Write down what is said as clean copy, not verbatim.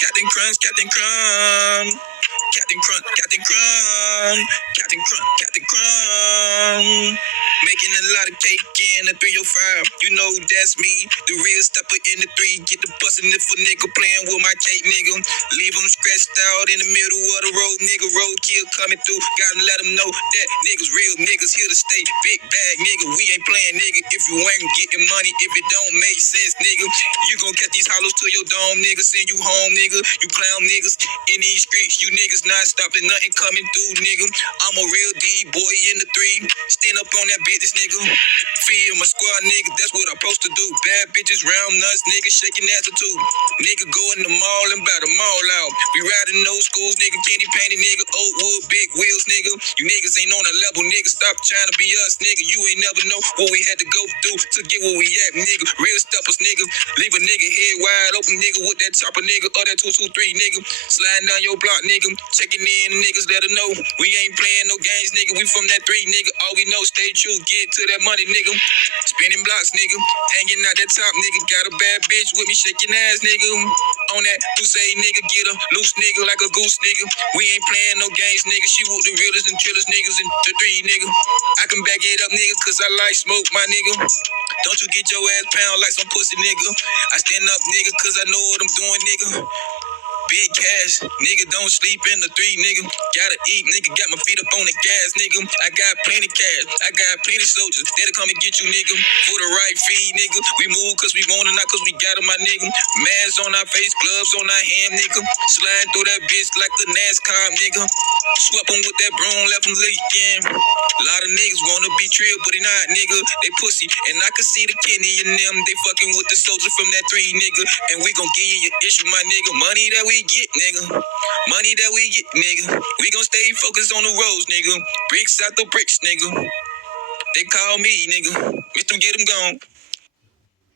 Captain Crunch, Captain Crunch. Captain Crunch, Captain Crunch. Captain Crunch, Captain Crunch. Making a lot of cake in the 305. You know that's me, the real stepper in the 3. Get the bustin' if a nigga playing with my cake, nigga. Leave him scratched out in the middle of the road, nigga. Roadkill coming through. Gotta let him know that niggas real niggas here to stay. Big bag, nigga. We ain't playing, nigga. If you ain't getting money, if it don't make sense, nigga, you gon' catch these hollows to your dome, nigga. Send you home, nigga. You clown niggas in these streets. You niggas not stopping nothing coming through, nigga. I'm a real D boy in the 3. Stand up on that bitch, nigga. Feed my squad, nigga. That's what I'm supposed to do. Bad bitches, round nuts, nigga. Shaking attitude. Nigga go in the mall and buy the mall out. We riding those schools, nigga. Candy painted, nigga. Oak wood, big wheels, nigga. You niggas ain't on a level, nigga. Stop trying to be us, nigga. You ain't never know what we had to go through to get where we at, nigga. Real steppers, nigga. Leave a nigga head wide open, nigga, with that chopper, nigga. Or that 223, nigga. Sliding down your block, nigga. Checking in, niggas let her know. We ain't playing no games, nigga. We from that 3, nigga. All we know, stay true. Get to that money, nigga. Spinning blocks, nigga. Hanging out that top, nigga. Got a bad bitch with me, shaking ass, nigga. On that, you say, nigga, get a loose nigga like a goose, nigga. We ain't playing no games, nigga. She with the realest and trillest niggas in the 3, nigga. I can back it up, nigga, cause I like smoke, my nigga. Don't you get your ass pound like some pussy, nigga. I stand up, nigga, cause I know what I'm doing, nigga. Big cash, nigga, don't sleep in the 3, nigga. Gotta eat, nigga, got my feet up on the gas, nigga. I got plenty cash, I got plenty soldiers that'll come and get you, nigga. For the right fee, nigga. We move cause we want it, not cause we got it, my nigga. Masks on our face, gloves on our hand, nigga. Sliding through that bitch like the NASCAR, nigga. Swept them with that broom, left them leaking. A lot of niggas wanna be trill, but they not, nigga. They pussy, and I can see the kidney in them. They fucking with the soldier from that 3, nigga. And we gon' give you your issue, my nigga. Money that we get, nigga. Money that we get, nigga. We gon' stay focused on the roads, nigga. Bricks out the bricks, nigga. They call me, nigga. Bitch, them get them gone.